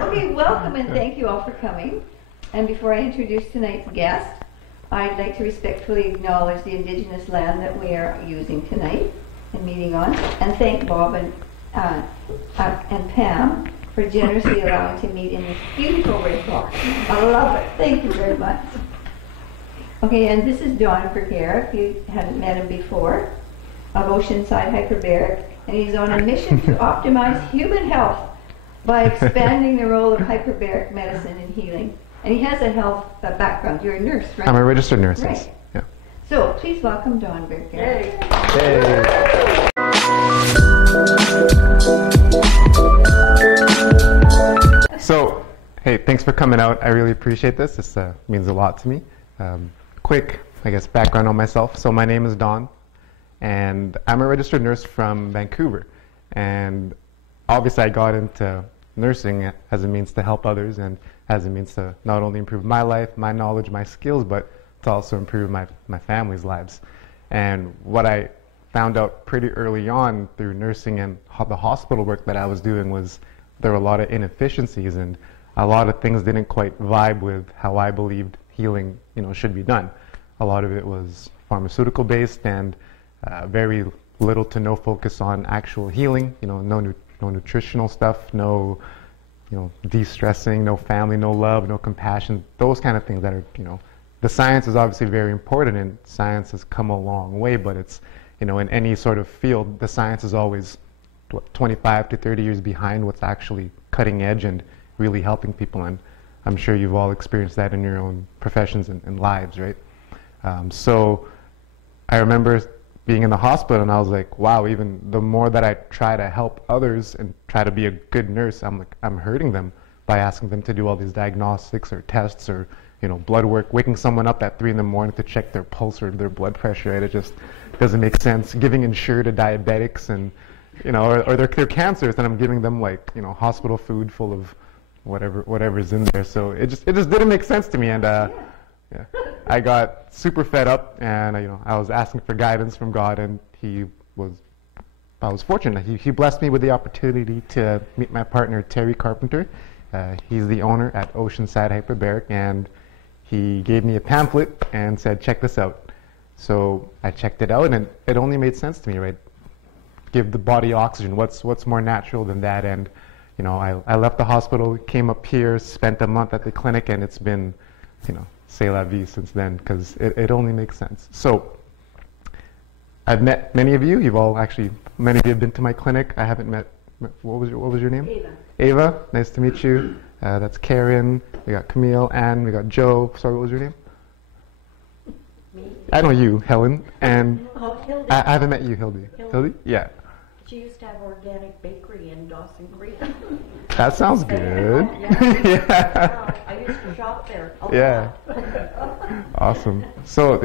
Okay, welcome and thank you all for coming. And before I introduce tonight's guest, I'd like to respectfully acknowledge the Indigenous land that we are using tonight and meeting on, and thank Bob and Pam for generously allowing to meet in this beautiful red box. I love it. Thank you very much. Okay, and this is Don Vergara, if you haven't met him before, of Oceanside Hyperbaric, and he's on a mission to optimize human health by expanding the role of hyperbaric medicine in healing. And he has a health background. You're a nurse, right? I'm a registered nurse. Right. Yeah. So please welcome Don Vergara. Hey. So, hey, thanks for coming out. I really appreciate this. This means a lot to me. Quick, I guess, background on myself. So my name is Don, and I'm a registered nurse from Vancouver. And obviously I got into nursing as a means to help others and as a means to not only improve my life, my knowledge, my skills, but to also improve my family's lives. And what I found out pretty early on through nursing and the hospital work that I was doing was there were a lot of inefficiencies and a lot of things didn't quite vibe with how I believed healing, should be done. A lot of it was pharmaceutical based and very little to no focus on actual healing. No nutritional stuff, no de-stressing, no family, no love, no compassion. Those kind of things that are the science is obviously very important and science has come a long way, but it's in any sort of field the science is always 25 to 30 years behind what's actually cutting edge and really helping people. And I'm sure you've all experienced that in your own professions and lives, right? So I remember being in the hospital and I was like, wow, even the more that I try to help others and try to be a good nurse, I'm hurting them by asking them to do all these diagnostics or tests or blood work, waking someone up at 3 in the morning to check their pulse or their blood pressure, right? It just doesn't make sense. Giving Ensure to diabetics and or they're cancers, and I'm giving them hospital food full of whatever's in there. So it just didn't make sense to me, and yeah, I got super fed up, and I was asking for guidance from God, and I was fortunate. He blessed me with the opportunity to meet my partner Terry Carpenter. He's the owner at Oceanside Hyperbaric, and he gave me a pamphlet and said, check this out. So I checked it out, and it only made sense to me, right? Give the body oxygen. What's more natural than that? And I left the hospital, came up here, spent a month at the clinic, and it's been, c'est la vie since then, because it only makes sense. So I've met many of you. Many of you have been to my clinic. I haven't met. What was your name? Ava. Ava. Nice to meet you. That's Karen. We got Camille, Anne. We got Joe. Sorry, what was your name? Me? I know you, Helen. And Hildy. I haven't met you, Hildy. Hildy? Yeah. She used to have organic bakery in Dawson Creek. That sounds good. Yeah. I used to shop there. Yeah. Awesome. So,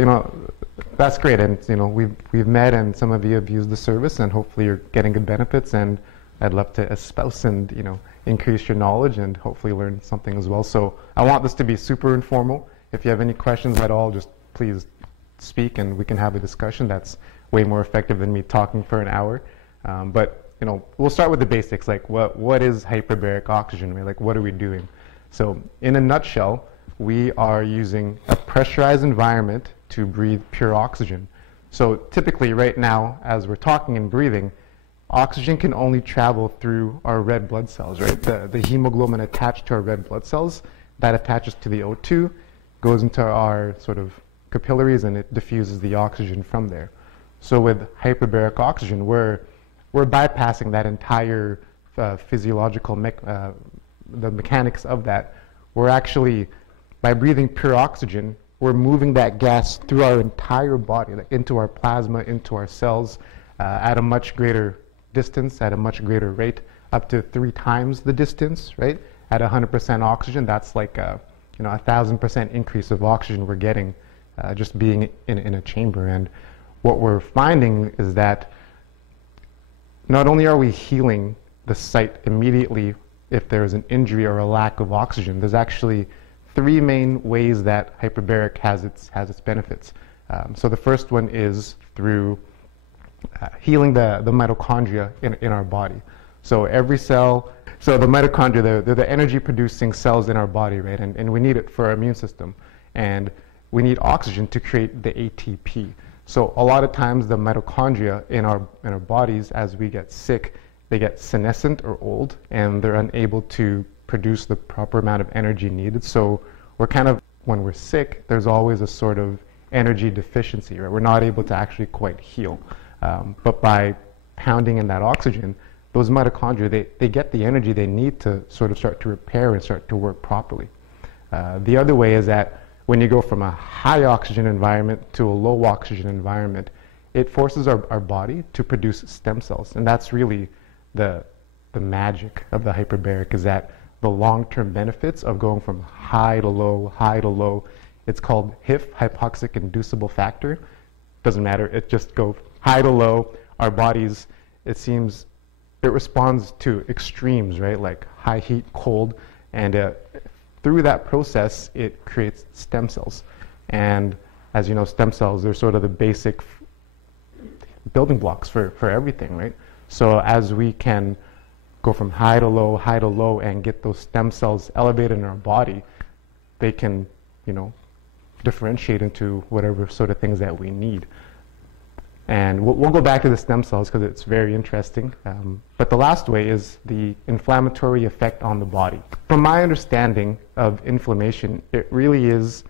that's great. And, we've met and some of you have used the service and hopefully you're getting good benefits, and I'd love to espouse and, increase your knowledge and hopefully learn something as well. So I want this to be super informal. If you have any questions at all, just please speak and we can have a discussion. That's way more effective than me talking for an hour. But we'll start with the basics, like what is hyperbaric oxygen? Like, what are we doing? So in a nutshell, we are using a pressurized environment to breathe pure oxygen. So typically right now, as we're talking and breathing, oxygen can only travel through our red blood cells, right? The hemoglobin attached to our red blood cells, that attaches to the O2, goes into our sort of capillaries, and it diffuses the oxygen from there. So with hyperbaric oxygen, we're bypassing that entire physiological the mechanics of that. We're actually, by breathing pure oxygen, we're moving that gas through our entire body, like into our plasma, into our cells, at a much greater distance, at a much greater rate, up to 3 times the distance, right? At 100% oxygen, that's like a 1,000% increase of oxygen we're getting just being in a chamber. And what we're finding is that not only are we healing the site immediately if there's an injury or a lack of oxygen, there's actually 3 main ways that hyperbaric has its benefits. So the first one is through healing the mitochondria in our body. So every cell, so the mitochondria, they're the energy producing cells in our body, right? And we need it for our immune system. And we need oxygen to create the ATP. So a lot of times the mitochondria in our bodies, as we get sick, they get senescent or old, and they're unable to produce the proper amount of energy needed. So we're kind of, when we're sick, there's always a sort of energy deficiency, right? We're not able to actually quite heal. But by pounding in that oxygen, those mitochondria, they get the energy they need to sort of start to repair and start to work properly. The other way is that when you go from a high oxygen environment to a low oxygen environment, it forces our body to produce stem cells. And that's really the magic of the hyperbaric, is that the long-term benefits of going from high to low, it's called HIF, hypoxic inducible factor. Doesn't matter, it just goes high to low. Our bodies, it seems, it responds to extremes, right? Like high heat, cold, and through that process, it creates stem cells. And as you know, stem cells, they're sort of the basic building blocks for everything, right? So as we can go from high to low, and get those stem cells elevated in our body, they can, you know, differentiate into whatever sort of things that we need. And we'll go back to the stem cells because it's very interesting. But the last way is the inflammatory effect on the body. From my understanding of inflammation, it really is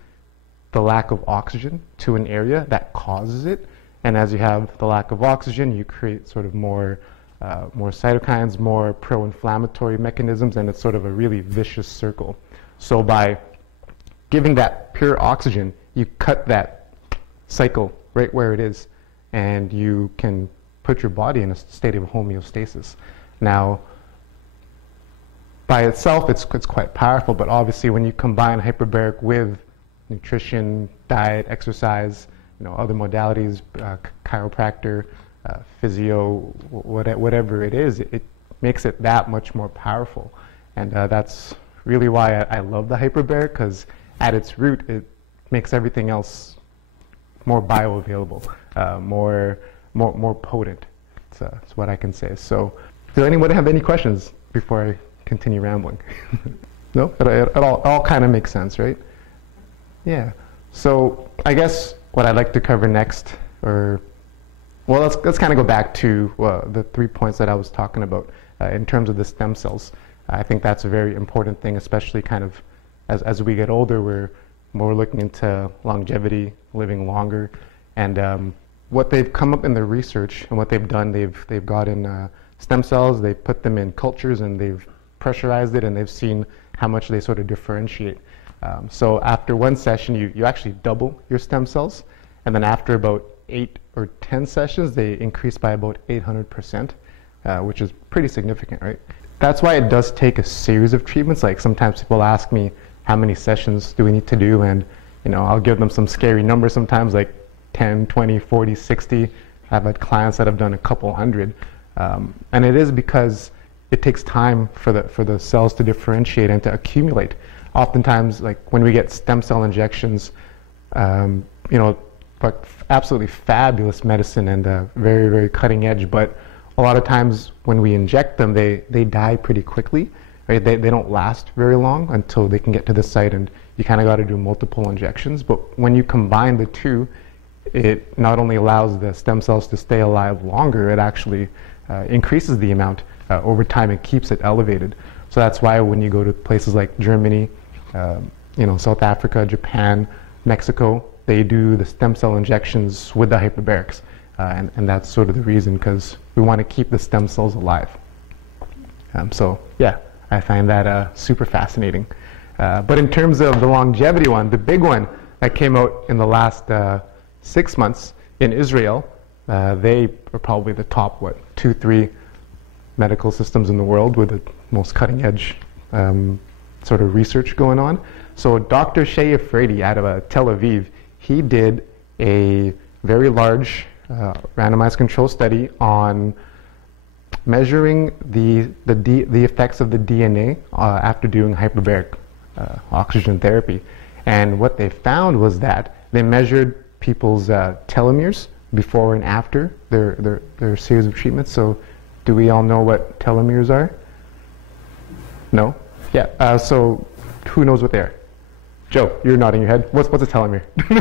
the lack of oxygen to an area that causes it. And as you have the lack of oxygen, you create sort of more cytokines, more pro-inflammatory mechanisms, and it's sort of a really vicious circle. So by giving that pure oxygen, you cut that cycle right where it is, and you can put your body in a state of homeostasis. Now, by itself, it's quite powerful, but obviously when you combine hyperbaric with nutrition, diet, exercise, you know, other modalities, chiropractor, physio, whatever it is, it makes it that much more powerful. And that's really why I love the hyperbaric, because at its root, it makes everything else more bioavailable, more potent. That's what I can say. So, does anyone have any questions before I continue rambling? No? It all kind of makes sense, right? Yeah. So, I guess what I'd like to cover next, let's kind of go back to the 3 points that I was talking about in terms of the stem cells. I think that's a very important thing, especially kind of as we get older, we're more looking into longevity, living longer, and what they've come up in the research and what they've done, they've gotten stem cells, they've put them in cultures, and they've pressurized it, and they've seen how much they sort of differentiate. So after one session, you actually double your stem cells, and then after about 8 or 10 sessions, they increase by about 800%, which is pretty significant, right? That's why it does take a series of treatments. Like sometimes people ask me, how many sessions do we need to do? And you know, I'll give them some scary numbers sometimes, like 10, 20, 40, 60. I've had clients that have done a couple hundred. And it is because it takes time for the cells to differentiate and to accumulate. Oftentimes, like when we get stem cell injections, you know, but absolutely fabulous medicine and very, very cutting edge. But a lot of times when we inject them, they die pretty quickly. Right? They don't last very long until they can get to the site, and you kind of got to do multiple injections. But when you combine the two, it not only allows the stem cells to stay alive longer, it actually increases the amount over time. It keeps it elevated. So that's why when you go to places like Germany, you know, South Africa, Japan, Mexico, they do the stem cell injections with the hyperbarics. And that's sort of the reason, because we want to keep the stem cells alive. So yeah, I find that super fascinating. But in terms of the longevity one, the big one that came out in the last 6 months in Israel, they are probably the top, 2, 3 medical systems in the world with the most cutting edge sort of research going on. So Dr. Shea Efredi out of Tel Aviv, he did a very large randomized control study on measuring the effects of the DNA after doing hyperbaric oxygen therapy. And what they found was that they measured people's telomeres before and after their series of treatments. So Do we all know what telomeres are? No? Yeah, so who knows what they are? Joe, you're nodding your head. What's a telomere?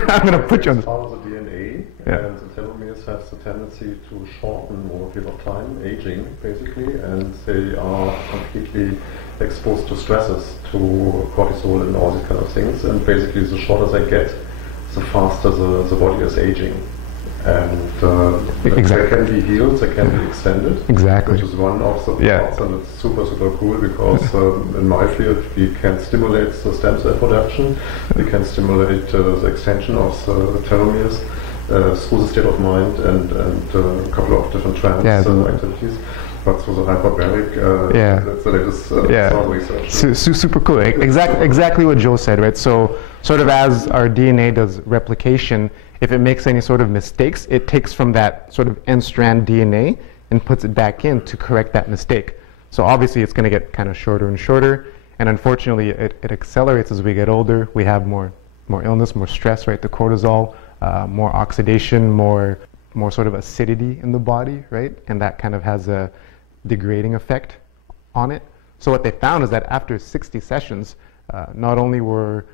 I'm going to put you on It's the... part of the DNA, and the telomeres have the tendency to shorten over a period of time, aging basically, and they are completely exposed to stresses, to cortisol and all these kind of things, and basically the shorter they get, the faster the body is aging. And they can be healed, they can be extended, Exactly. which is one of the parts, and it's super, super cool because in my field we can stimulate the stem cell production, we can stimulate the extension of the telomeres through the state of mind and a couple of different trends activities. But through the hyperbaric, that's the latest research. Super cool. Exactly what Joe said, right? So sort of as our DNA does replication, if it makes any sort of mistakes, it takes from that sort of end-strand DNA and puts it back in to correct that mistake. So obviously it's going to get kind of shorter and shorter, and unfortunately it accelerates as we get older. We have more illness, more stress, right? The cortisol, more oxidation, more sort of acidity in the body, right? And that kind of has a degrading effect on it. So what they found is that after 60 sessions, not only were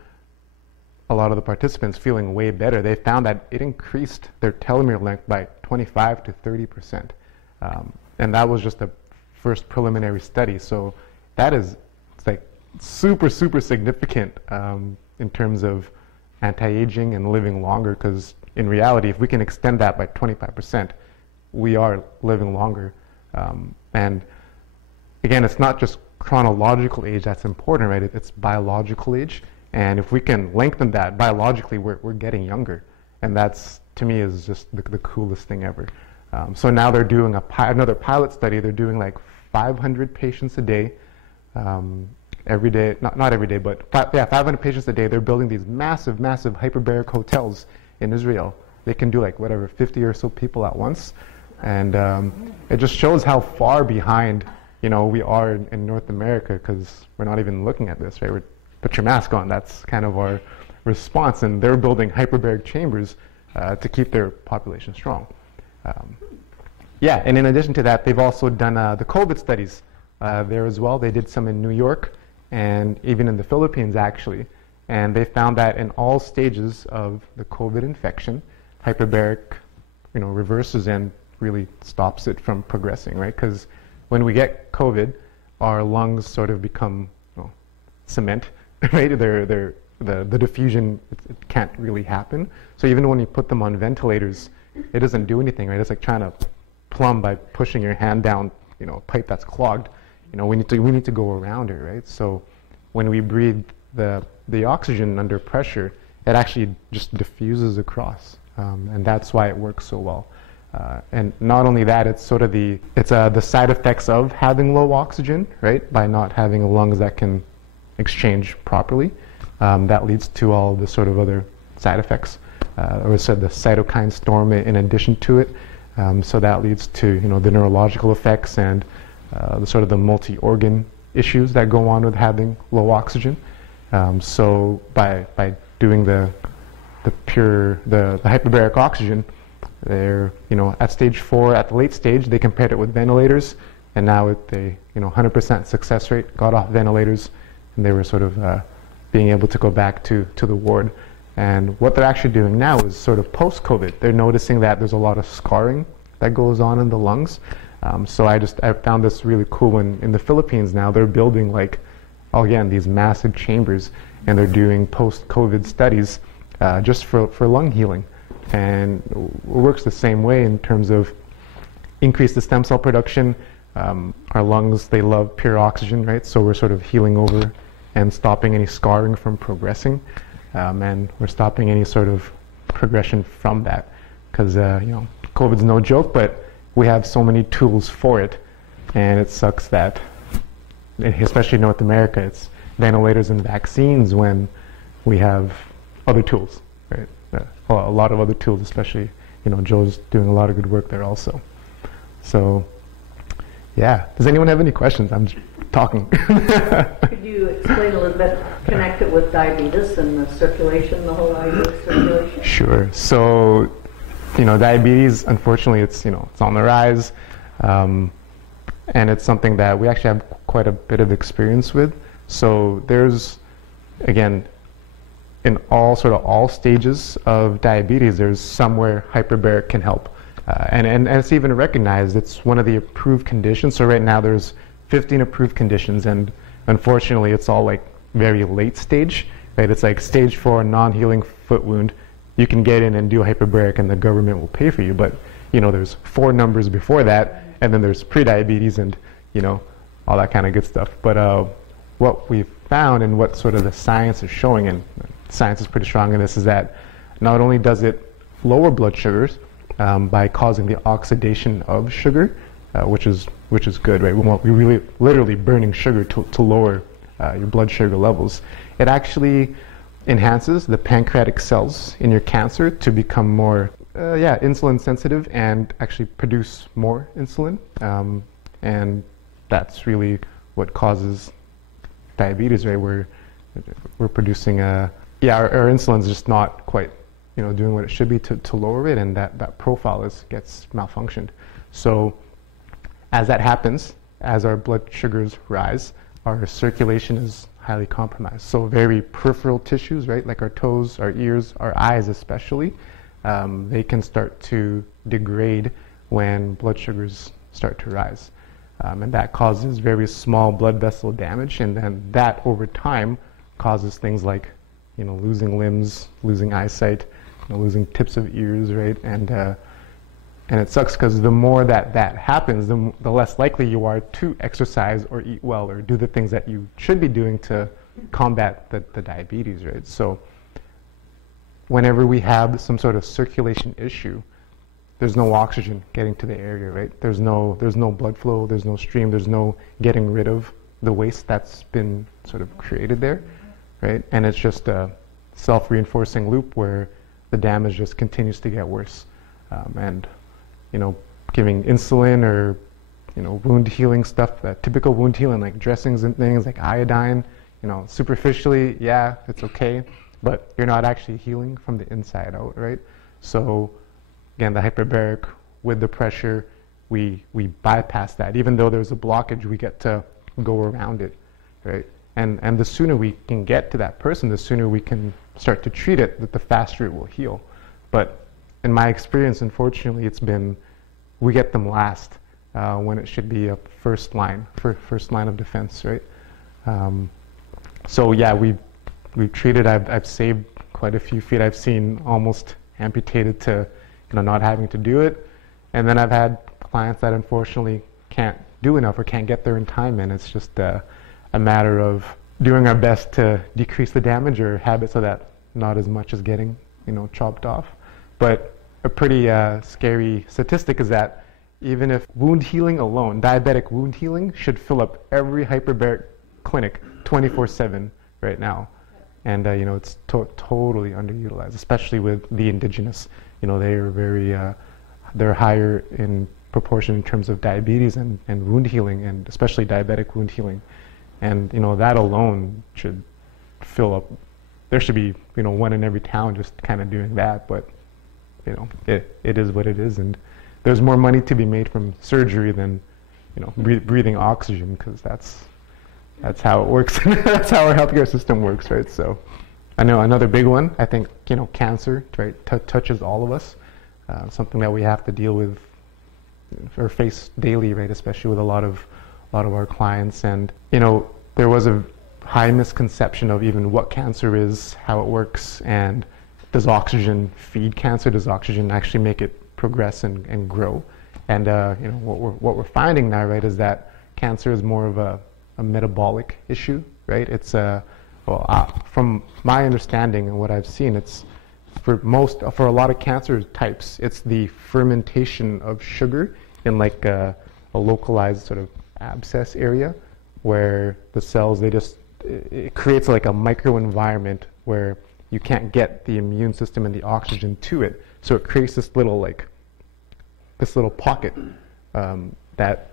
a lot of the participants feeling way better, they found that it increased their telomere length by 25 to 30%. And that was just the first preliminary study. So that is like super, super significant in terms of anti-aging and living longer, because in reality, if we can extend that by 25%, we are living longer. And again, it's not just chronological age that's important, right? It's biological age. And if we can lengthen that biologically, we're getting younger. And that's, to me, is just the coolest thing ever. So now they're doing another pilot study. They're doing like 500 patients a day, every day, not every day, but 500 patients a day. They're building these massive, massive hyperbaric hotels in Israel. They can do like whatever, 50 or so people at once. And it just shows how far behind, we are in North America, because we're not even looking at this, right? Put your mask on. That's kind of our response. And they're building hyperbaric chambers to keep their population strong. And in addition to that, they've also done the COVID studies there as well. They did some in New York and even in the Philippines, actually. And they found that in all stages of the COVID infection, hyperbaric, reverses and really stops it from progressing, right? Because when we get COVID, our lungs sort of become cement, right? The diffusion, it can't really happen. So even when you put them on ventilators, it doesn't do anything, right? It's like trying to plumb by pushing your hand down, a pipe that's clogged. We need to go around it, right? So when we breathe the oxygen under pressure, it actually just diffuses across, and that's why it works so well. And not only that, it's sort of the side effects of having low oxygen, right? By not having lungs that can exchange properly, that leads to all the sort of other side effects. Or said the cytokine storm in addition to it. So that leads to the neurological effects and the sort of the multi-organ issues that go on with having low oxygen. So by doing the hyperbaric oxygen, they're at stage 4, at the late stage, they compared it with ventilators, and now with the 100% success rate, got off ventilators, and they were sort of being able to go back to the ward. And what they're actually doing now is sort of post-COVID. They're noticing that there's a lot of scarring that goes on in the lungs. So I found this really cool. In the Philippines now, they're building these massive chambers, and they're doing post-COVID studies just for lung healing. And it works the same way in terms of increase the stem cell production. Our lungs, they love pure oxygen, right? So we're sort of healing over and stopping any scarring from progressing. And we're stopping any sort of progression from that, because COVID's no joke, but we have so many tools for it, and it sucks that, especially in North America, it's ventilators and vaccines when we have other tools, right? A lot of other tools, especially, Joe's doing a lot of good work there also. So, yeah. Does anyone have any questions? I'm just talking. Could you explain a little bit, connect it with diabetes and the circulation, the whole idea of circulation? Sure. So, diabetes, unfortunately, it's on the rise. and it's something that we actually have quite a bit of experience with. So there's, again, in all stages of diabetes, there's somewhere hyperbaric can help. And it's even recognized, it's one of the approved conditions. So right now there's 15 approved conditions, and unfortunately it's all like very late stage, right? It's like stage 4 non-healing foot wound. You can get in and do hyperbaric and the government will pay for you, but there's 4 numbers before that, and then there's pre-diabetes and all that kind of good stuff. But what we've found and what sort of the science is showing, and science is pretty strong in this, is that not only does it lower blood sugars by causing the oxidation of sugar, which is good, right? We really literally burning sugar to lower your blood sugar levels. It actually enhances the pancreatic cells in your cancer to become more insulin sensitive and actually produce more insulin, and that's really what causes diabetes, right? We're producing our insulin's just not quite doing what it should be to lower it, and that profile gets malfunctioned. So as that happens, as our blood sugars rise, our circulation is highly compromised. So very peripheral tissues, right, like our toes, our ears, our eyes especially, they can start to degrade when blood sugars start to rise. And that causes very small blood vessel damage, and then that over time causes things like losing limbs, losing eyesight, losing tips of ears, right? And it sucks because the more that happens, the less likely you are to exercise or eat well or do the things that you should be doing to combat the diabetes, right? So whenever we have some sort of circulation issue, there's no oxygen getting to the area, right? There's no blood flow, there's no stream, there's no getting rid of the waste that's been sort of created there, right? And it's just a self-reinforcing loop where the damage just continues to get worse. And giving insulin or wound healing stuff, typical wound healing like dressings and things like iodine, superficially, yeah, it's okay, but you're not actually healing from the inside out, right? So again, the hyperbaric with the pressure, we bypass that. Even though there's a blockage, we get to go around it, right? And the sooner we can get to that person, the sooner we can start to treat it, the faster it will heal. But in my experience, unfortunately, it's been we get them last when it should be a first line of defense, right? So yeah, we've treated. I've saved quite a few feet. I've seen almost amputated to not having to do it, and then I've had clients that unfortunately can't do enough or can't get there in time, and it's just a matter of doing our best to decrease the damage or have it so that not as much is getting chopped off. But a pretty scary statistic is that even if wound healing alone, diabetic wound healing, should fill up every hyperbaric clinic 24/7 right now. And it's totally underutilized, especially with the indigenous. They are very, they're higher in proportion in terms of diabetes and wound healing, and especially diabetic wound healing. And that alone should fill up. There should be one in every town just kind of doing that, but it is what it is, and there's more money to be made from surgery than breathing oxygen, because that's how it works. That's how our healthcare system works, right? So I know another big one, I think cancer, right, touches all of us, something that we have to deal with or face daily, right, especially with a lot of our clients. And there was a high misconception of even what cancer is, how it works, and does oxygen feed cancer? Does oxygen actually make it progress and grow? And what we're finding now, right, is that cancer is more of a metabolic issue, right? It's from my understanding and what I've seen, it's for a lot of cancer types, it's the fermentation of sugar in like a localized sort of abscess area where the cells, it creates like a microenvironment where you can't get the immune system and the oxygen to it. So it creates this little pocket that,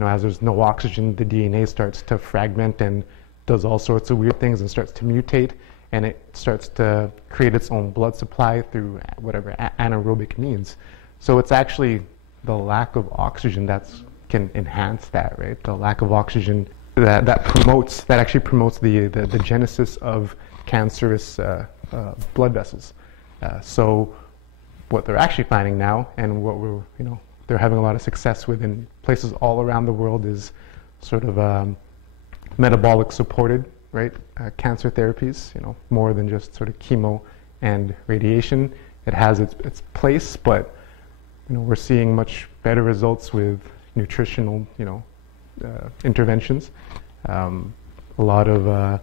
as there's no oxygen, the DNA starts to fragment and does all sorts of weird things and starts to mutate, and it starts to create its own blood supply through whatever anaerobic means. So it's actually the lack of oxygen that's can enhance that, right? The lack of oxygen that actually promotes the genesis of cancerous blood vessels. So what they're actually finding now, and what they're having a lot of success with in places all around the world, is sort of metabolic supported, right? Cancer therapies, more than just sort of chemo and radiation. It has its place, but we're seeing much better results with nutritional, interventions. A lot of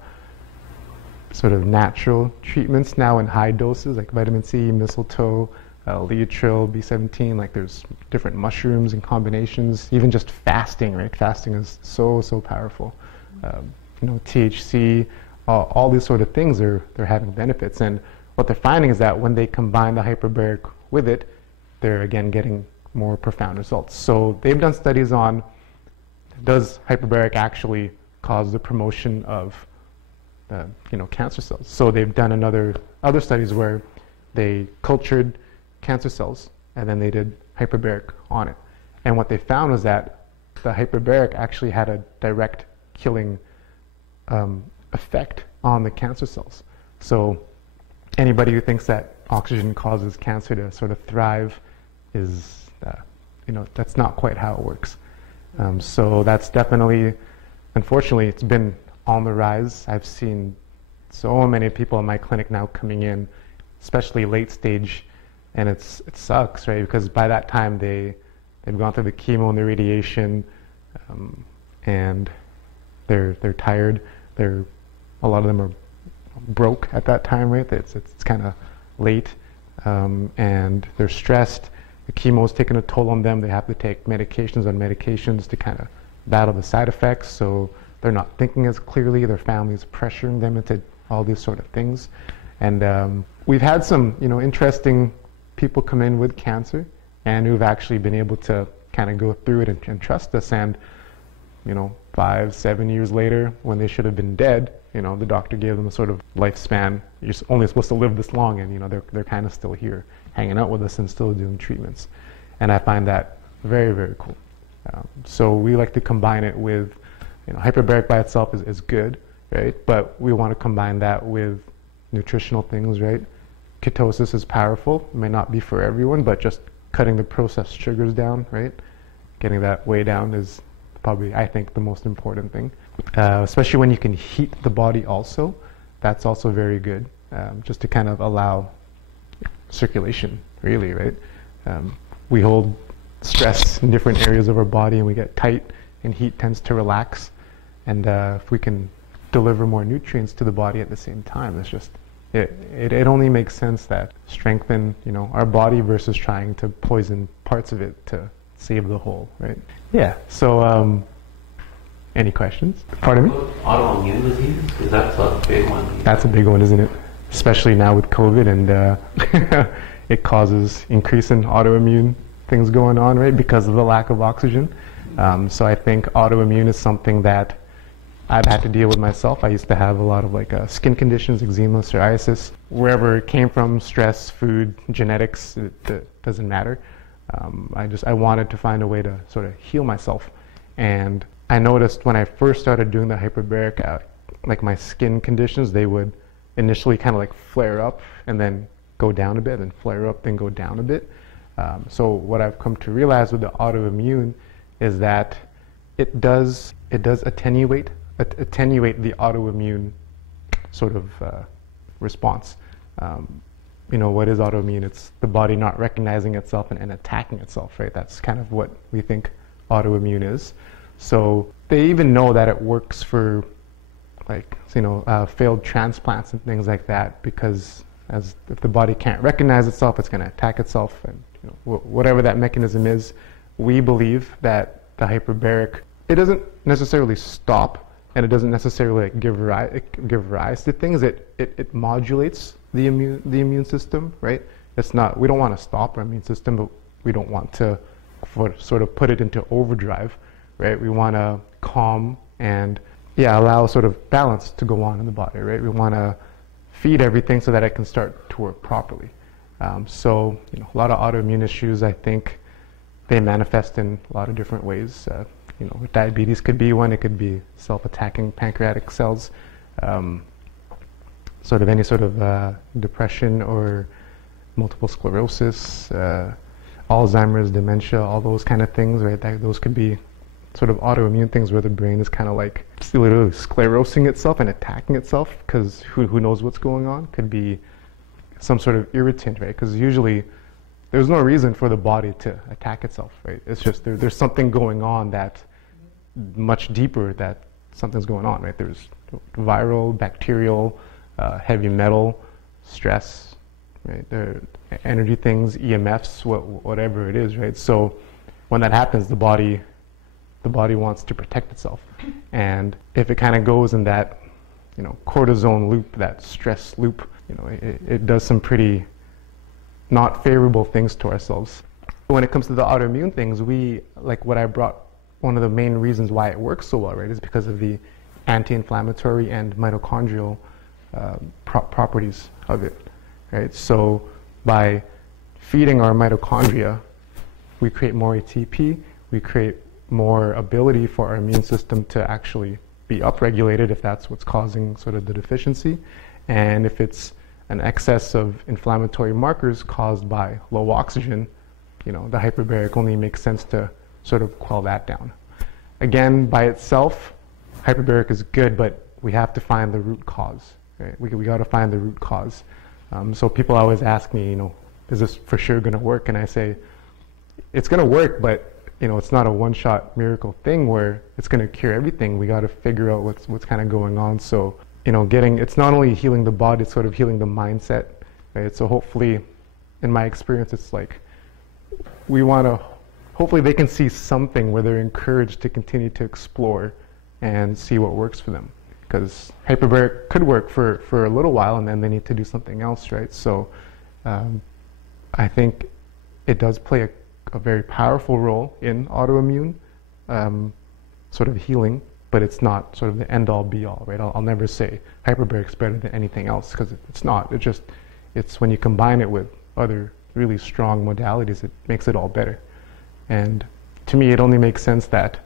sort of natural treatments now in high doses, like vitamin C, mistletoe, Leotril, B17. Like there's different mushrooms and combinations. Even just fasting, right? Fasting is so powerful. THC, all these sort of things they're having benefits. And what they're finding is that when they combine the hyperbaric with it, they're again getting more profound results. So they've done studies on, does hyperbaric actually cause the promotion of cancer cells? So they've done other studies where they cultured cancer cells and then they did hyperbaric on it. And what they found was that the hyperbaric actually had a direct killing effect on the cancer cells. So anybody who thinks that oxygen causes cancer to sort of thrive is, that's not quite how it works. So that's definitely, unfortunately, it's been on the rise. I've seen so many people in my clinic now coming in, especially late stage, and it sucks, right? Because by that time they've gone through the chemo and the radiation, and they're tired. A lot of them are broke at that time, right? It's kind of late, and they're stressed. The chemo's taking a toll on them. They have to take medications on medications to kind of battle the side effects. So they're not thinking as clearly. Their family's pressuring them into all these sort of things. And we've had some, interesting people come in with cancer and who've actually been able to kind of go through it and trust us. And 5-7 years later, when they should have been dead, the doctor gave them a sort of lifespan. You're only supposed to live this long, and they're kind of still here, hanging out with us and still doing treatments. And I find that very, very cool. So we like to combine it with, hyperbaric by itself is good, right? But we want to combine that with nutritional things, right? Ketosis is powerful. It may not be for everyone, but just cutting the processed sugars down, right? Getting that way down is probably, I think, the most important thing. Especially when you can heat the body also. That's also very good, just to kind of allow circulation, really, right? We hold stress in different areas of our body and we get tight, and heat tends to relax. And if we can deliver more nutrients to the body at the same time, it's just, it only makes sense that strengthen, our body versus trying to poison parts of it to save the whole, right? Yeah, so any questions? Pardon me? Autoimmune disease, because that's a big one. That's a big one, isn't it? Especially now with COVID, and it causes increase in autoimmune things going on, right, because of the lack of oxygen. So I think autoimmune is something that I've had to deal with myself. I used to have a lot of skin conditions, eczema, psoriasis. Wherever it came from, stress, food, genetics, it doesn't matter. I wanted to find a way to sort of heal myself. And I noticed when I first started doing the hyperbaric, my skin conditions, they would initially kind of flare up and then go down a bit, and flare up, then go down a bit. So what I've come to realize with the autoimmune is that it does attenuate the autoimmune sort of response. What is autoimmune? It's the body not recognizing itself and attacking itself, right? That's kind of what we think autoimmune is. So they even know that it works for failed transplants and things like that, because if the body can't recognize itself, it's going to attack itself, and whatever that mechanism is. We believe that the hyperbaric, it doesn't necessarily stop, and it doesn't necessarily give rise to things. It modulates the immune system, right? We don't want to stop our immune system, but we don't want to sort of put it into overdrive, right? We want to calm and allow sort of balance to go on in the body, right? We want to feed everything so that it can start to work properly. So a lot of autoimmune issues, I think, they manifest in a lot of different ways. You know, diabetes could be one. It could be self-attacking pancreatic cells, sort of any sort of depression or multiple sclerosis, Alzheimer's, dementia, all those kind of things, right? Those could be sort of autoimmune things where the brain is kind of like literally sclerosing itself and attacking itself, because who knows what's going on. Could be some sort of irritant, right? Because usually there's no reason for the body to attack itself, right? It's just there's something going on that much deeper, that something's going on, right? There's viral, bacterial, heavy metal, stress, right? There are energy things, EMFs, whatever it is, right? So when that happens, the body wants to protect itself. And if it kind of goes in that, you know, cortisone loop, that stress loop, you know, it does some pretty not favorable things to ourselves. When it comes to the autoimmune things, one of the main reasons why it works so well, right, is because of the anti-inflammatory and mitochondrial properties of it, right? So by feeding our mitochondria, we create more ATP, we create more ability for our immune system to actually be upregulated if that's what's causing sort of the deficiency. And if it's an excess of inflammatory markers caused by low oxygen, you know, the hyperbaric only makes sense to sort of quell that down. Again, by itself, hyperbaric is good, but we have to find the root cause, right? We got to find the root cause. So people always ask me, you know, is this for sure going to work? And I say, it's going to work, but you know, it's not a one-shot miracle thing where it's going to cure everything. We got to figure out what's kind of going on. So, you know, it's not only healing the body, it's sort of healing the mindset, right? So hopefully, in my experience, it's like hopefully they can see something where they're encouraged to continue to explore and see what works for them. Because hyperbaric could work for a little while, and then they need to do something else, right? So I think it does play a very powerful role in autoimmune sort of healing, but it's not sort of the end-all be-all, right? I'll never say hyperbaric's better than anything else, because it's not. It's when you combine it with other really strong modalities, it makes it all better. And to me, it only makes sense that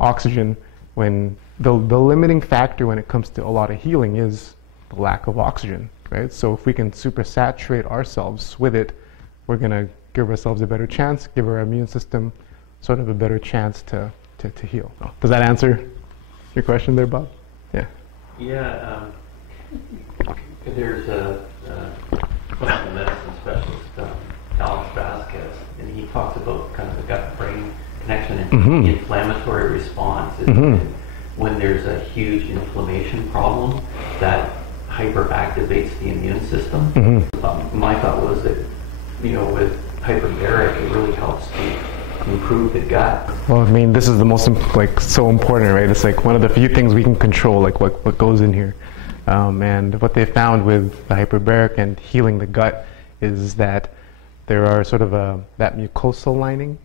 oxygen, when the limiting factor when it comes to a lot of healing is the lack of oxygen, right? So if we can supersaturate ourselves with it, we're going to give ourselves a better chance, give our immune system sort of a better chance to heal. Does that answer your question there, Bob? Yeah. Yeah. There's a functional medicine specialist, Alex Vasquez, and he talks about kind of the gut-brain connection and the inflammatory response. When there's a huge inflammation problem, that hyperactivates the immune system. My thought was that, you know, with hyperbaric, it really helps to improve the gut. Well, I mean, this is the most so important, right? It's like one of the few things we can control, like what goes in here. And what they found with the hyperbaric and healing the gut is that there are sort of that mucosal lining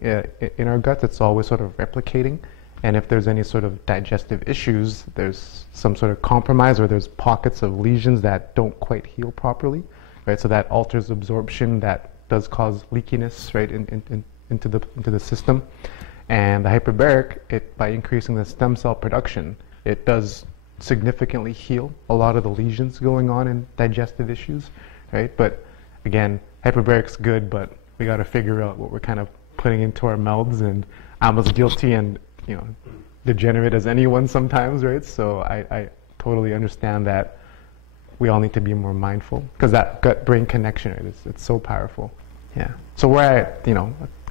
in our guts. It's always sort of replicating. And if there's any sort of digestive issues, there's some sort of compromise, or there's pockets of lesions that don't quite heal properly, right? So that alters absorption, that does cause leakiness, right, into the system. And the hyperbaric, by increasing the stem cell production, it does significantly heal a lot of the lesions going on in digestive issues, right? But again, hyperbaric's good, but we got to figure out what we're kind of putting into our mouths. And I'm as guilty and, you know, degenerate as anyone sometimes, right? So I totally understand that we all need to be more mindful, because that gut-brain connection, right, it's so powerful. Yeah. So a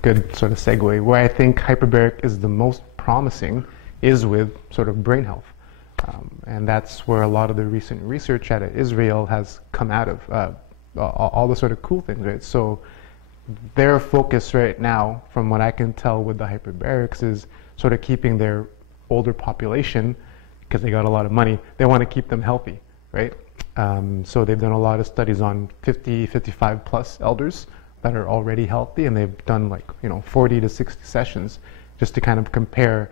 good sort of segue, where I think hyperbaric is the most promising is with sort of brain health. And that's where a lot of the recent research out of Israel has come out of, all the sort of cool things, right? So their focus right now, from what I can tell with the hyperbarics, is sort of keeping their older population, because they got a lot of money, they want to keep them healthy, right? So they've done a lot of studies on 50, 55 plus elders that are already healthy, and they've done 40 to 60 sessions just to kind of compare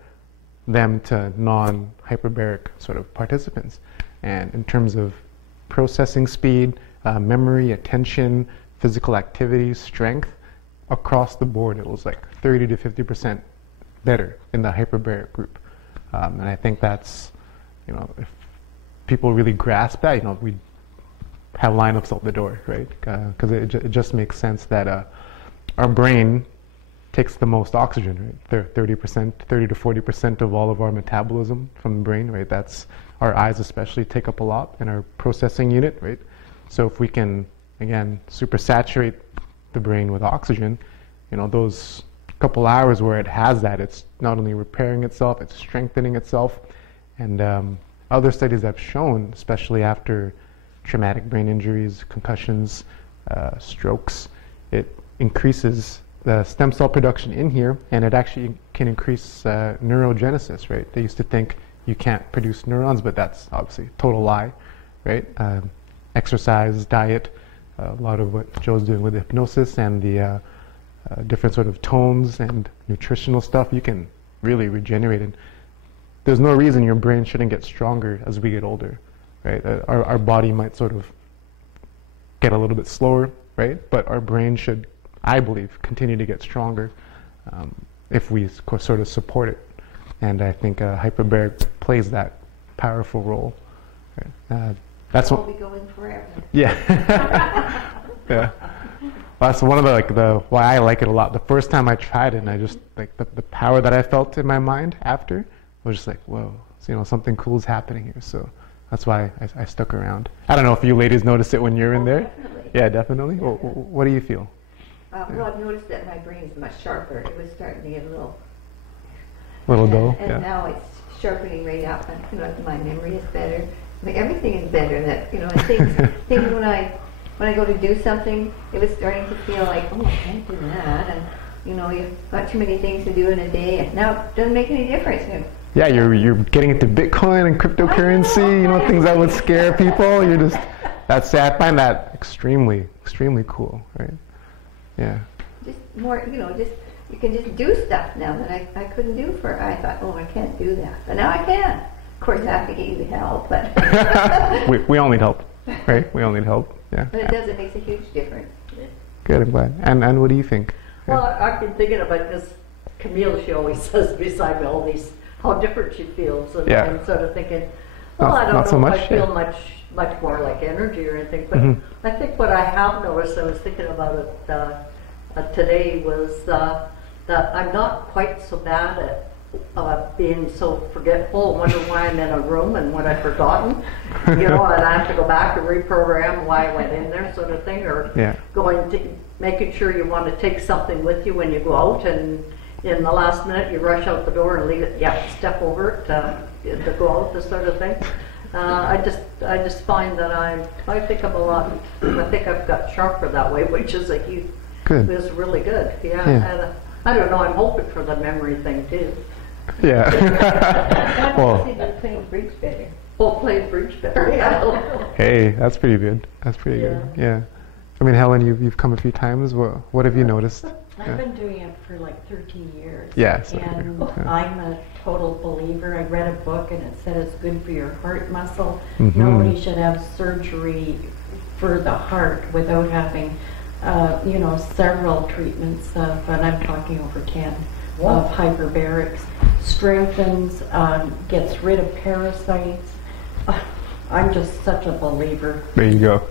them to non-hyperbaric sort of participants. And in terms of processing speed, memory, attention, physical activity, strength, across the board, it was like 30 to 50% better in the hyperbaric group. And I think that's, if people really grasp that, we'd have lineups out the door, right? Because it just makes sense that our brain takes the most oxygen, right? 30 to 40% of all of our metabolism from the brain, right? That's, our eyes especially take up a lot in our processing unit, right? So if we can, again, super saturate the brain with oxygen, those couple hours where it has that, it's not only repairing itself, it's strengthening itself. And other studies have shown, especially after traumatic brain injuries, concussions, strokes, it increases the stem cell production in here, and it actually can increase neurogenesis, right? They used to think you can't produce neurons, but that's obviously a total lie, right? Exercise, diet, a lot of what Joe's doing with hypnosis and the different sort of tones and nutritional stuff, you can really regenerate. And there's no reason your brain shouldn't get stronger as we get older, right? Our body might sort of get a little bit slower, right? But our brain should, I believe, continue to get stronger if we sort of support it. And I think hyperbaric plays that powerful role. Right? That's We'll what. be going forever. Yeah. Yeah. Well, that's one of the why I like it a lot. The first time I tried it, and I just like the power that I felt in my mind after was just like, whoa, so, something cool is happening here. So that's why I stuck around. I don't know if you ladies notice it when you're in there. Definitely. Yeah, definitely. Well, what do you feel? Well, I've noticed that my brain is much sharper. It was starting to get a little Dull. and Yeah. now it's sharpening right up. And, my memory is better. Everything is better. That and things when I go to do something, it was starting to feel like, oh, I can't do that, and you've got too many things to do in a day, and now it doesn't make any difference. Yeah, you're getting into Bitcoin and cryptocurrency, things that would scare people. I find that extremely cool, right? Yeah. Just more, you can just do stuff now that I couldn't do I thought, oh, I can't do that, but now I can. Of course, I have to get you the help, but we all need help, right? We all need help. Yeah. but it does. It makes a huge difference. Good. I'm glad. And what do you think? Well, I've been thinking about this. Camille, she always says beside me all these, how different she feels, and Yeah. I'm sort of thinking, well, Not I don't so know much, if I feel yeah. much more like energy or anything, but Mhm. I think what I have noticed, I was thinking about it today, was that I'm not quite so bad at being so forgetful, wonder why I'm in a room and what I've forgotten, and I have to go back and reprogram why I went in there, sort of thing, or Yeah. making sure you want to take something with you when you go out, and in the last minute you rush out the door and leave it, step over it to go out, this sort of thing. I just find that I think I'm I think I've got sharper that way, which is Good. is really good. Yeah. Yeah. And, I don't know, I'm hoping for the memory thing too. Yeah. Well, Well, they're playing bridge better. Well, playing bridge better. Yeah. hey, that's pretty good. That's pretty good. Yeah. I mean, Helen, you've come a few times. What have you noticed? I've Yeah. been doing it for like 13 years. Yes, And yeah. I'm a total believer. I read a book and it said it's good for your heart muscle. Mhm. Nobody should have surgery for the heart without having, several treatments of, and I'm talking over 10, of hyperbarics. Strengthens, gets rid of parasites. I'm just such a believer. There you go.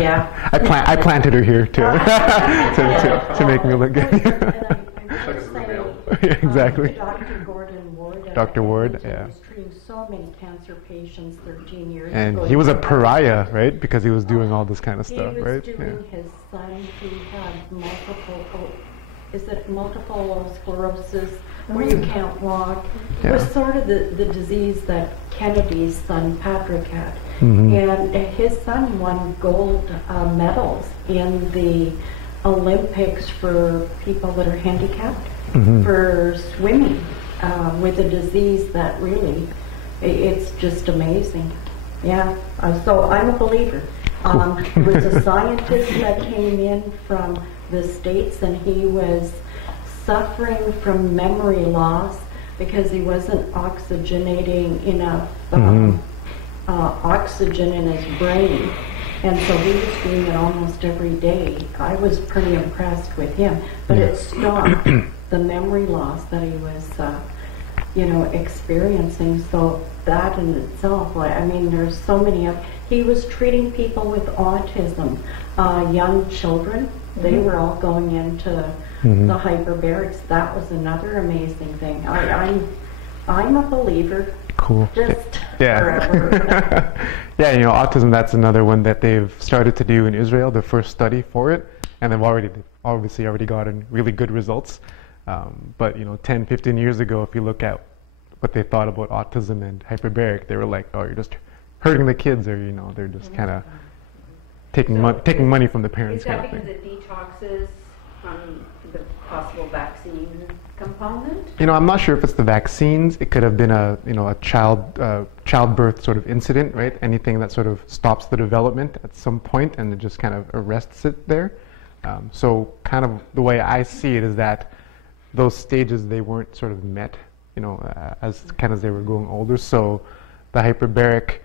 Yeah. I planted her here to make me look good. And I'm just saying, Exactly. Dr. Gordon Ward. Dr. Ward, yeah. He was treating so many cancer patients 13 years And ago. he was a pariah, right? Because he was doing all this kind of stuff, He was right? doing his son who had multiple sclerosis, where you can't walk. It was Yeah. sort of the disease that Kennedy's son Patrick had. Mhm. And his son won gold medals in the Olympics for people that are handicapped Mhm. for swimming with a disease that really, it's just amazing. Yeah, so I'm a believer. There was a scientist that came in from the States, and he was suffering from memory loss because he wasn't oxygenating enough Mhm. oxygen in his brain. And so he was doing it almost every day. I was pretty impressed with him, but it stopped the memory loss that he was, experiencing. So that in itself, I mean, there's so many of. He was treating people with autism, young children. They were all going into the hyperbarics. That was another amazing thing. I'm a believer. Cool. Just yeah. forever. Yeah, autism, that's another one that they've started to do in Israel, the first study for it, and they've obviously already gotten really good results. But 10, 15 years ago, if you look at what they thought about autism and hyperbaric, they were like, oh, you're just hurting the kids, or they're just kind of taking money from the parents. Is that kind of because thing. it detoxes from the possible vaccine component? I'm not sure if it's the vaccines. It could have been a childbirth sort of incident, right? Anything that sort of stops the development at some point and it just kind of arrests it there. So kind of the way I see it is that those stages, they weren't sort of met, as kind of as they were growing older. So the hyperbaric,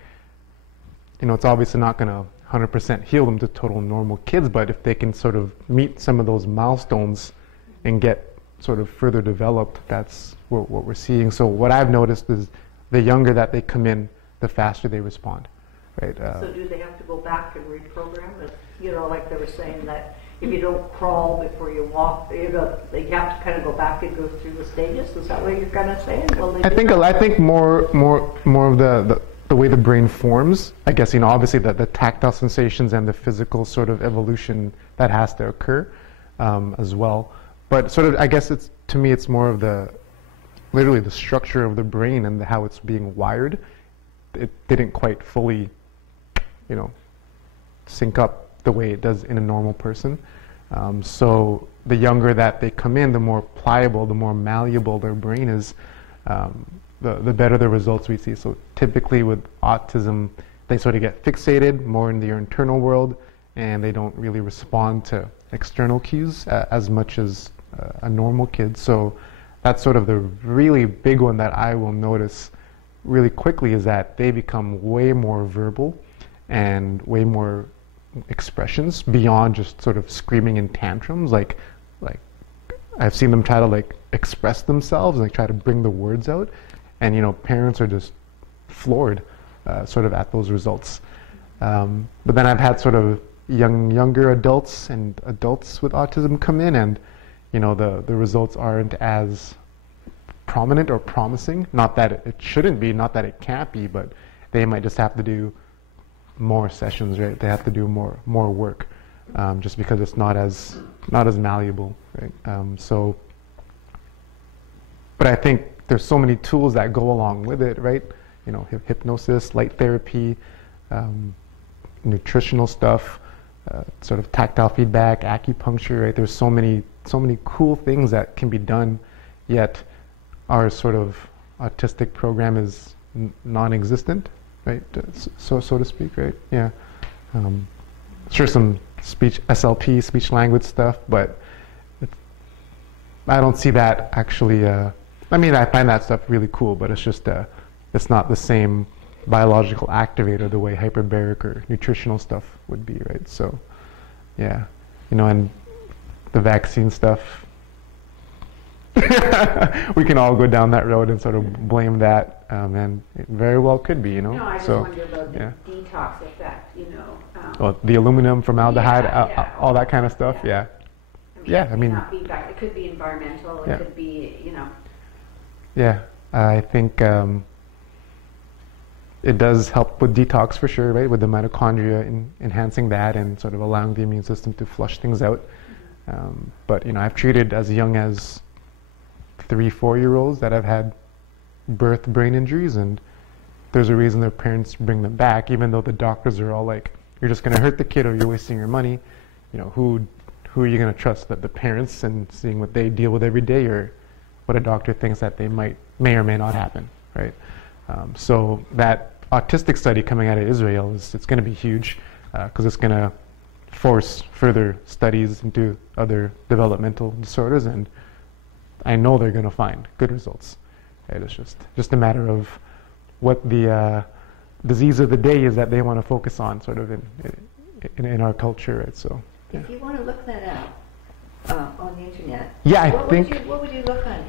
it's obviously not going to 100% heal them to total normal kids, but if they can sort of meet some of those milestones and get sort of further developed, that's what we're seeing. So what I've noticed is the younger that they come in, the faster they respond, right? So do they have to go back and reprogram it? Like they were saying that if you don't crawl before you walk, they have to kind of go back and go through the stages. Is that what you're kind of saying? I think more of the way the brain forms. I guess obviously the tactile sensations and the physical sort of evolution that has to occur as well. But sort of, I guess to me it's more of literally the structure of the brain and how it's being wired. It didn't quite fully, sync up the way it does in a normal person. So the younger that they come in, the more pliable, the more malleable their brain is, the better the results we see. So typically with autism, they sort of get fixated more in their internal world, and they don't really respond to external cues as much as a normal kid. So that's sort of the really big one that I will notice really quickly, is that they become way more verbal and way more expressions beyond just sort of screaming in tantrums. Like I've seen them try to express themselves and try to bring the words out, and parents are just floored sort of at those results. But then I've had sort of younger adults and adults with autism come in, and the results aren't as prominent or promising. Not that it shouldn't be, not that it can't be, but they might just have to do more sessions, right? They have to do more work, just because it's not as malleable, right? But I think there's so many tools that go along with it, right? Hypnosis, light therapy, nutritional stuff, sort of tactile feedback, acupuncture, right? There's so many cool things that can be done, yet our sort of autistic program is non-existent, right? So to speak, right? Yeah. Sure, some SLP, speech language stuff, but I don't see that actually. I find that stuff really cool, but it's just it's not the same biological activator the way hyperbaric or nutritional stuff would be, right? So, yeah, and the vaccine stuff, we can all go down that road and sort of blame that, and it very well could be, No, I just wonder about the detox effect, well, the aluminum, formaldehyde, all that that kind of stuff, yeah. It could be environmental, it could be, Yeah, I think it does help with detox for sure, right? With the mitochondria enhancing that and sort of allowing the immune system to flush things out. But I've treated as young as 3-4-year-olds that have had birth brain injuries, and there's a reason their parents bring them back, even though the doctors are all like, "You're just going to hurt the kid, or you're wasting your money." Who are you going to trust? That the parents and seeing what they deal with every day, or what a doctor thinks that they may or may not happen, right? So that autistic study coming out of Israel it's going to be huge, because it's going to force further studies into other developmental disorders, and I know they're going to find good results. Right? It's just a matter of what the disease of the day is that they want to focus on, sort of in our culture, right? So. If you want to look that up on the internet, Yeah, I what think. what would you look on?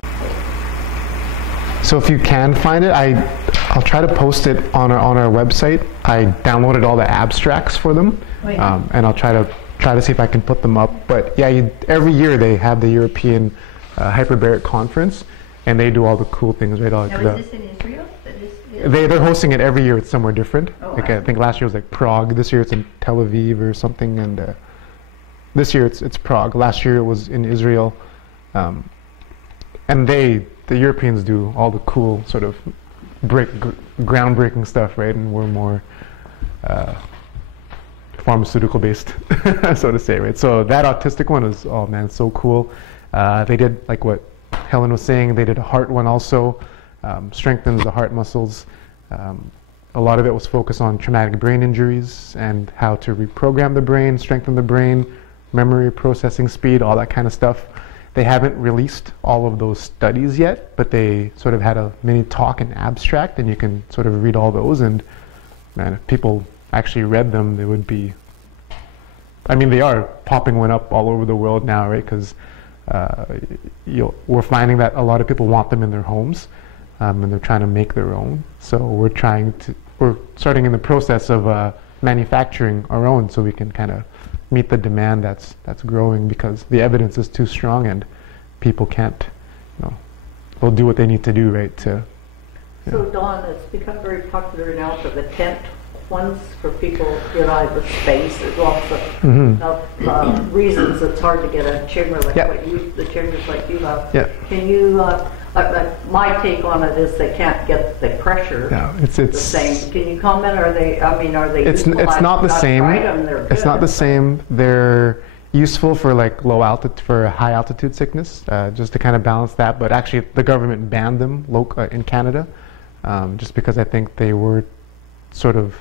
So if you can find it, I'll try to post it on our website. I downloaded all the abstracts for them, Oh, yeah. and I'll try to see if I can put them up. But yeah, every year they have the European Hyperbaric conference, and they do all the cool things, right? Now, is this in Israel? They're hosting it every year. It's somewhere different. Oh, Like wow. I think last year was like Prague. This year it's in Tel Aviv or something, and this year it's Prague. Last year it was in Israel, and the Europeans do all the cool sort of groundbreaking stuff, right? And we're more pharmaceutical based, so to say, right? So that autistic one is, oh man, so cool. They did, like what Helen was saying, they did a heart one also, strengthens the heart muscles. A lot of it was focused on traumatic brain injuries and how to reprogram the brain, strengthen the brain, memory processing speed, all that kind of stuff. They haven't released all of those studies yet, but they sort of had a mini talk and abstract, and you can sort of read all those. And man, if people actually read them, they would be. I mean, they are popping one up all over the world now, right? Because we're finding that a lot of people want them in their homes, and they're trying to make their own. So we're starting in the process of manufacturing our own, so we can kind of meet the demand that's growing, because the evidence is too strong and people can't, they'll do what they need to do, right? So Dawn, it's become very popular now for the tent ones for people, with space. There's lots of reasons it's hard to get a chamber like the chambers like you have. Yeah. Can you, my take on it is they can't get the pressure it's the same. Can you comment? Are they It's not the same. It's not the same. They're useful for like for high altitude sickness, just to kind of balance that. But actually, the government banned them in Canada, just because I think they were sort of.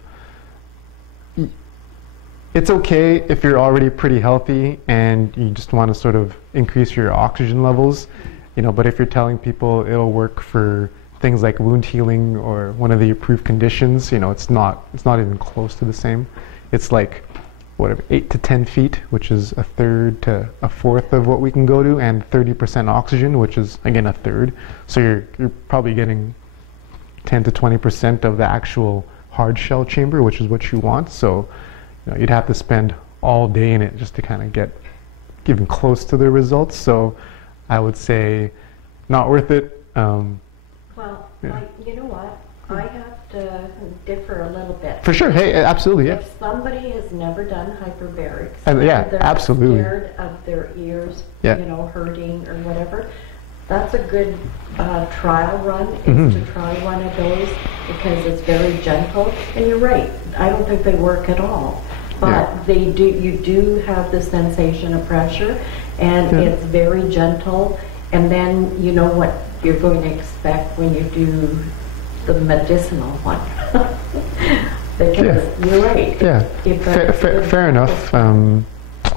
It's okay if you're already pretty healthy and you just want to sort of increase your oxygen levels, but if you're telling people it'll work for things like wound healing or one of the approved conditions, it's not even close to the same. It's like, 8 to 10 feet, which is a third to a fourth of what we can go to, and 30% oxygen, which is, again, a third. So you're probably getting 10 to 20% of the actual hard shell chamber, which is what you want. So you'd have to spend all day in it just to kind of get even close to the results. So I would say not worth it. Well, you know what? I have to differ a little bit. For sure. Hey, absolutely, yeah. If somebody has never done hyperbarics, they're absolutely scared of their ears, Yeah. Hurting or whatever, that's a good trial run, is to try one of those, because it's very gentle. And you're right, I don't think they work at all. But you do have the sensation of pressure, and it's very gentle. And then you know what you're going to expect when you do the medicinal one. Because you're right. Yeah, fair enough.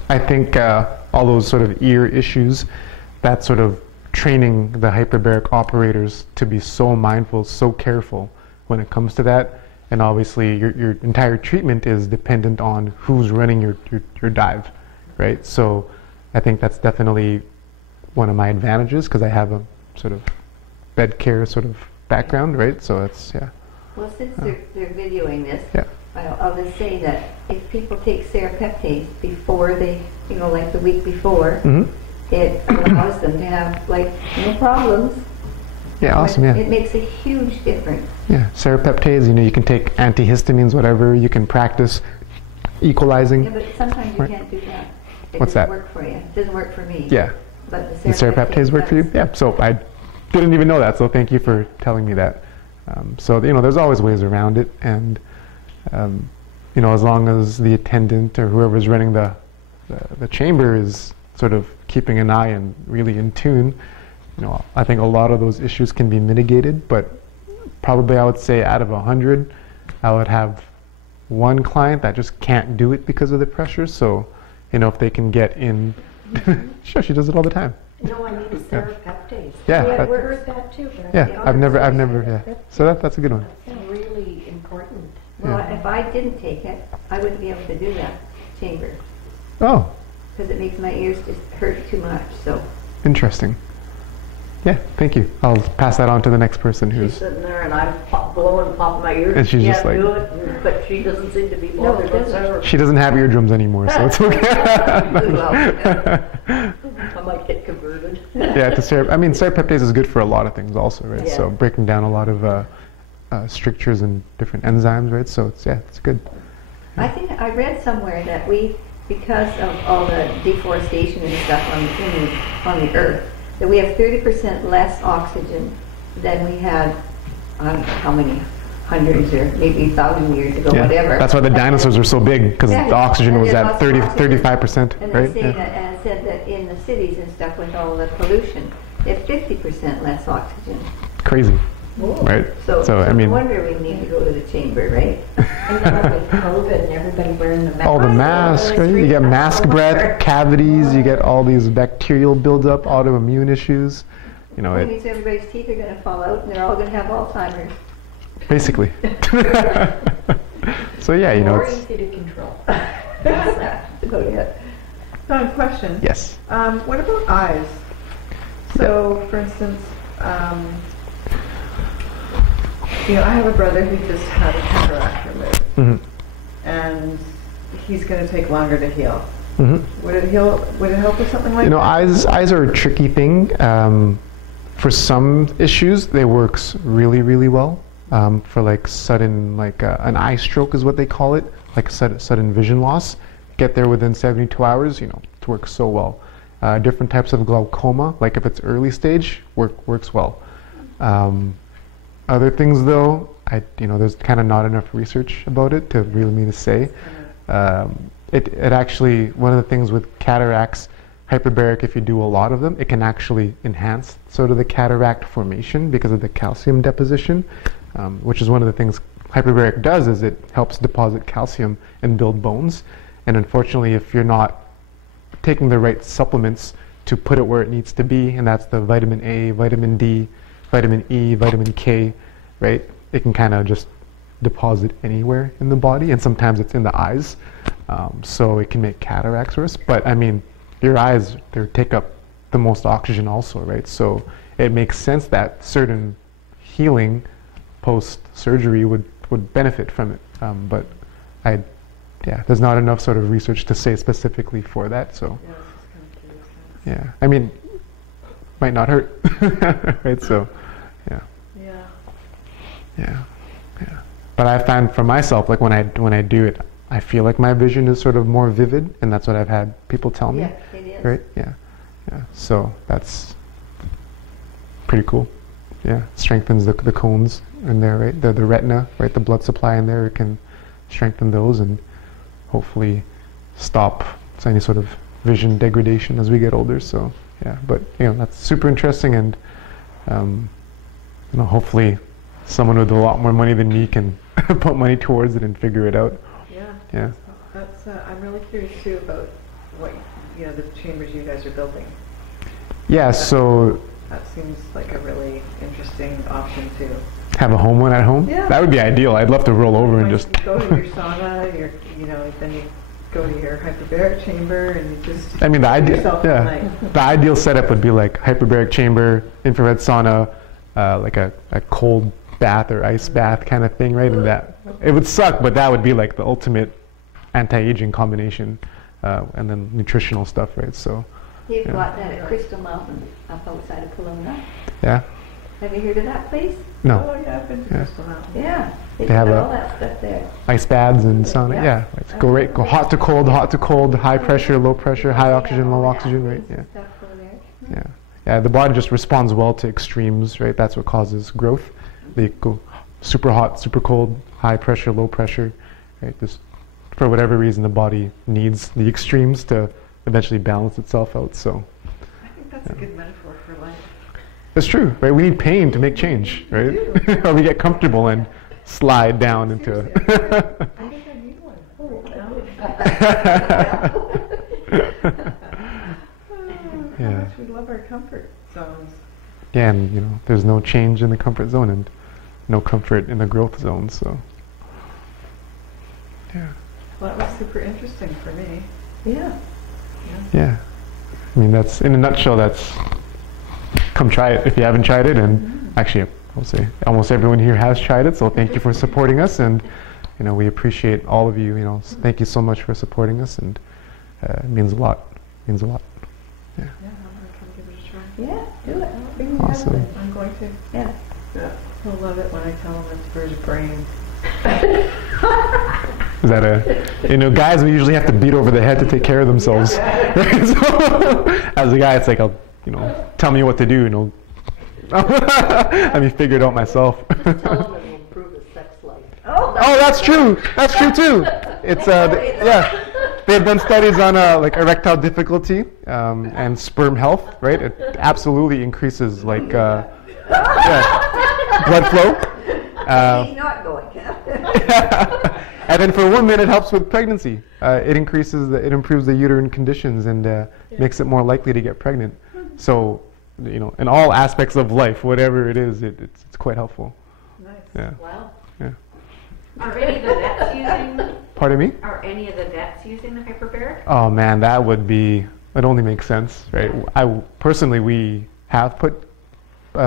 I think all those sort of ear issues, that sort of training the hyperbaric operators to be so mindful, so careful when it comes to that. And obviously your entire treatment is dependent on who's running your dive, right? So I think that's definitely one of my advantages, because I have a sort of bed care sort of background, right? So it's, Well, since they're videoing this, Yeah. I'll just say that if people take serapeptase before they, like the week before, it allows them to have no problems. Yeah, awesome, yeah. It makes a huge difference. Yeah, serapeptase, you can take antihistamines, whatever, you can practice equalizing. Yeah, but sometimes you can't do that. What's that? It doesn't work for you. It doesn't work for me. Yeah. But The serapeptase work for you? does. Yeah, so I didn't even know that, so thank you for telling me that. So, there's always ways around it, and, as long as the attendant or whoever's running the chamber is sort of keeping an eye and really in tune, I think a lot of those issues can be mitigated. But probably I would say out of 100, I would have one client that just can't do it because of the pressure. So, if they can get in, sure, she does it all the time. No, I mean serapeptase. Yeah, I've that- heard that too. But Yeah, I've never, yeah. So that's a good one. That's really important. Well, if I didn't take it, I wouldn't be able to do that. chamber Oh, because it makes my ears just hurt too much. So interesting. Yeah, thank you. I'll pass that on to the next person She's who's. sitting there and I'm blowing pop my ears. And she's just Can't like- do it, but she doesn't seem to be No, bothered it doesn't. whatsoever. She doesn't have eardrums anymore, so it's okay. I might get converted. Yeah, to serrapeptase is good for a lot of things also, right? Yeah. So breaking down a lot of strictures and different enzymes, right? So it's good. I think I read somewhere that we, because of all the deforestation and stuff on the earth, that we have 30% less oxygen than we had, I don't know how many hundreds or maybe 1,000 years ago, Yeah. whatever. That's why the dinosaurs were so big, because Yeah, the oxygen and was they at lost 30, oxygen. 35%, And right? they say Yeah. that, and said that in the cities and stuff with all the pollution, they have 50% less oxygen. Crazy, right? So, So, I no mean, wonder we need to go to the chamber, right? And now with COVID and everybody wearing the mask. all the masks, right? You get mask breath, cavities, you get all these bacterial buildup, autoimmune issues. You know, That it means everybody's teeth are going to fall out and they're all going to have Alzheimer's. basically. So yeah, you know, More it's, easy to control. About it. Question. yes. What about eyes? So, for instance, I have a brother who just had a cataract removed, hmm and he's going to take longer to heal. hmm Would it heal? Would it help with something like You know, that? eyes are a tricky thing. For some issues, they works really, really well. For like sudden, like an eye stroke is what they call it, like sudden vision loss. Get there within 72 hours. You know, it works so well. Different types of glaucoma, like if it's early stage, works well. Other things though, there's kind of not enough research about it to really me to say. It actually, one of the things with cataracts, hyperbaric, if you do a lot of them, it can actually enhance sort of the cataract formation because of the calcium deposition, which is one of the things hyperbaric does, is it helps deposit calcium and build bones. And unfortunately, if you're not taking the right supplements to put it where it needs to be, and that's the vitamin A, vitamin D, vitamin E, vitamin K, right? It can kind of just deposit anywhere in the body, and sometimes it's in the eyes. So it can make cataracts worse. But I mean, your eyes, they take up the most oxygen also, right? So it makes sense that certain healing post-surgery would benefit from it. But there's not enough sort of research to say specifically for that. So Yeah, I was just kind of curious. yeah, I mean, might not hurt, right? So Yeah. yeah. But I find for myself, like when I do it, I feel like my vision is sort of more vivid, and that's what I've had people tell me. Yeah, it is. Right? Yeah. So that's pretty cool. Yeah, strengthens the cones in there, right? The retina, right? The blood supply in there, it can strengthen those and hopefully stop any sort of vision degradation as we get older. So yeah, but that's super interesting, and hopefully someone with a lot more money than me can put money towards it and figure it out. Yeah. That's. I'm really curious too about what the chambers you guys are building. Yeah. So That seems like a really interesting option too. have a home one at home. Yeah. That would be ideal. I'd love to roll over and Like, just. you go to your sauna, then you go to your hyperbaric chamber, and you just. I mean, the give ideal. yourself a Yeah. night. The ideal setup would be like hyperbaric chamber, infrared sauna, like a cold bath or ice bath kind of thing, right? And that it would suck, but that would be like the ultimate anti-aging combination, and then nutritional stuff, right? So They've Yeah. got that at Crystal Mountain up outside of Kelowna. yeah, Have you heard of that place? no, Oh yeah, I've been to Yeah. Crystal Mountain. Yeah. They've They have got a- all that stuff there. ice baths and sauna. Yeah. Yeah, like go hot to cold, high pressure, low pressure, high oxygen, low oxygen, right? Yeah. Stuff over there. Yeah, the body just responds well to extremes, right? That's what causes growth. They go super hot, super cold, high pressure, low pressure, right? This, for whatever reason, the body needs the extremes to eventually balance itself out. So I think that's a good metaphor for life. it's true, right? We need pain to make change, right? Or we get comfortable and slide down into. I think I need one. How Yeah. much we love our comfort zones. Yeah, and there's no change in the comfort zone and no comfort in the growth zone. So yeah. Well, that was super interesting for me. Yeah. Yeah. I mean, that's, in a nutshell, that's, come try it if you haven't tried it. And actually, I'll say almost everyone here has tried it, so thank you for supporting us. And, you know, we appreciate all of you, you know, thank you so much for supporting us. And it means a lot. Means a lot. Yeah, I'm going to come give it a try. Yeah, do it. Bring your Awesome. husband. I'm going to. Yeah. He'll love it when I tell him it's for his brain. Is that a, you know, guys, we usually have to beat over the head to take care of themselves. Right? So, as a guy, it's like, I'll, you know, tell me what to do, you know. Let me figure it out myself. Tell him it will improve his sex life. Oh, Oh, that's true. That's true too. It's yeah. They've done studies on like erectile difficulty and sperm health, right? It absolutely increases like yeah, blood flow. he's not going. And then for women, it helps with pregnancy. It increases, it improves the uterine conditions and makes it more likely to get pregnant. So, you know, in all aspects of life, whatever it is, it's quite helpful. Nice. Yeah. Wow. Yeah. Are any of the vets using? Pardon me? Are any of the vets using the hyperbaric? Oh man, that would be, it only makes sense, right? Personally, we have put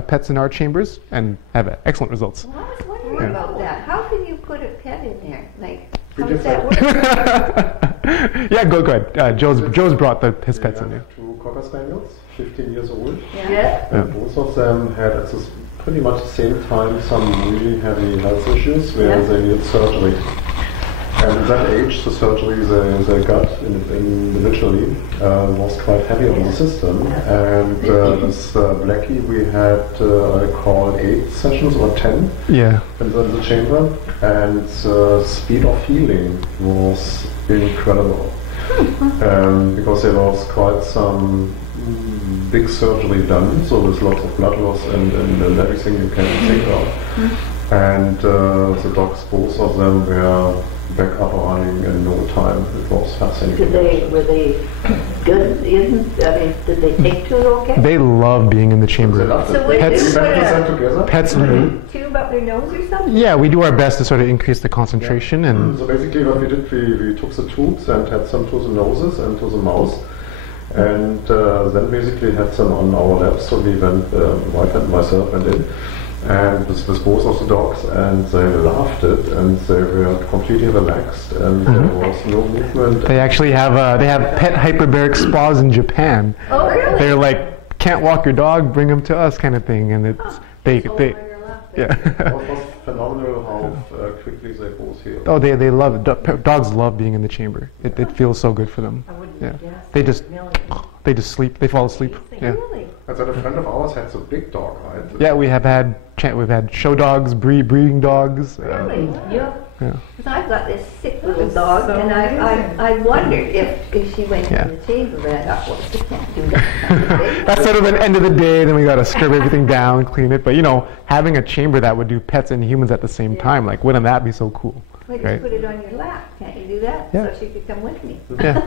pets in our chambers and have excellent results. Well, I was wondering Yeah. about that. How can you put a pet in there? Like, We how did does that work? Yeah, go ahead. Joe's brought his pets in We there. have two Cocker Spaniels, 15 years old. Yeah. And both of them had at this pretty much the same time some really heavy health issues where Yeah. they needed surgery. And at that age, the surgery they got individually was quite heavy on the system. And this Blackie, we had, I call 8 sessions or 10 Yeah. in the chamber. And the speed of healing was incredible. Because there was quite some big surgery done, so there's lots of blood loss and everything you can think of. And the dogs, both of them, were back up and running in no time. It was fascinating. Were they good? Did they take to it okay? They love being in the They chamber. loved So it. what Pets- do We you went put with them a together. Pets, tube up their nose or something? yeah, we do our best to sort of increase the concentration and So basically what we did, we took the tubes and had some to the noses and to the mouth. And then basically had them on our laps, so we went, wife and myself went in, and with both of the dogs, and they loved it, and they were completely relaxed, and there was no movement. they actually have they have pet hyperbaric spas in Japan. Oh, really? They're like, can't walk your dog, bring him to us kind of thing, and it's they It yeah. was phenomenal how quickly they both healed. Oh, they love it. Dogs love being in the chamber. It feels so good for them. I wouldn't Yeah. guess. They just Millions. they just sleep. They fall asleep. Yeah. Really? And then a friend of ours had a big dog, right? Yeah, we've had show dogs, breeding dogs. Really? Yeah. Yeah. Because I've got this sick little is dog, so and I wondered if she went Yeah. in the chamber, but I thought, well, she can't do that. That's sort of an end of the day. Then we got to scrub everything down, clean it. But you know, having a chamber that would do pets and humans at the same time, like, wouldn't that be so cool? Well, just Right. put it on your lap. Can't you do that? Yeah. So she could come with me. Yeah,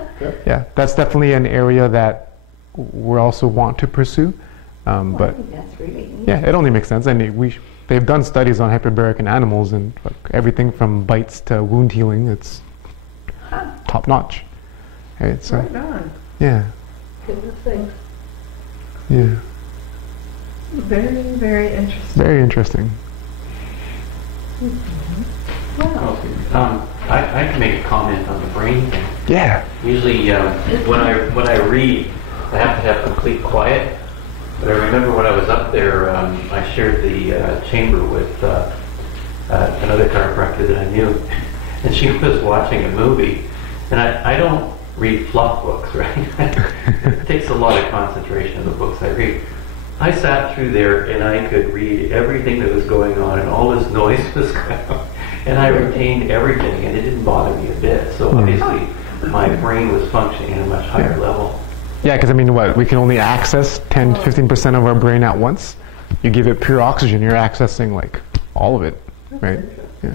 yeah. That's definitely an area that we also want to pursue. I But think that's really neat. yeah, it only makes sense. And they've done studies on hyperbaric in animals, and like, everything from bites to wound healing. It's top notch. Right. So Right on. yeah, Good thing. yeah. Very, very interesting. Very interesting. I can make a comment on the brain thing. Yeah. Usually, when I read, I have to have complete quiet. But I remember when I was up there, I shared the chamber with another chiropractor that I knew, and she was watching a movie. And I don't read fluff books, right? It takes a lot of concentration in the books I read. I sat through there and I could read everything that was going on, and all this noise was going on. And I retained everything, and it didn't bother me a bit. So obviously, my brain was functioning at a much higher level. Yeah, because I mean, we can only access 10 to 15% of our brain at once. You give it pure oxygen, you're accessing like all of it, right? Yeah.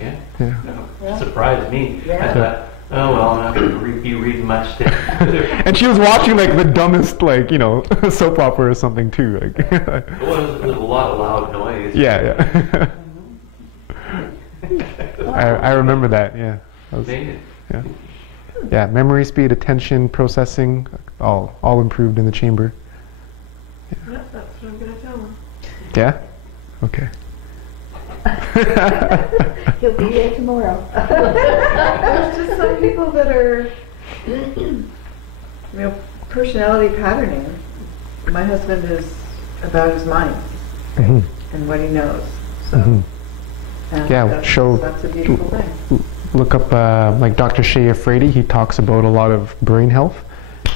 Yeah. Yeah. No, surprised me. I thought, oh well, I'm not going to be reading much today. And she was watching like the dumbest, like, you know, soap opera or something too. Like, It was a lot of loud noise. yeah. I remember that. Yeah. That was- Amazing. Yeah. Yeah, memory speed, attention, processing, all improved in the chamber. Yeah, that's what I'm going to tell him. Yeah? Okay. He'll be there tomorrow. There's just some people that are, personality patterning. My husband is about his mind Mhm. and what he knows. So, Mhm. and Yeah, that's a beautiful thing. Look up like Dr. Shea Afraidy. He talks about a lot of brain health,